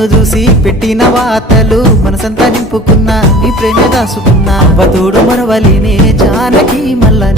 నిన్ను చూసి పెట్టిన వాతలు మనసంతా నింపుకున్నా నీ ప్రేమ దాసుకున్నా వధుడు మరవలినే జానకి మల్ల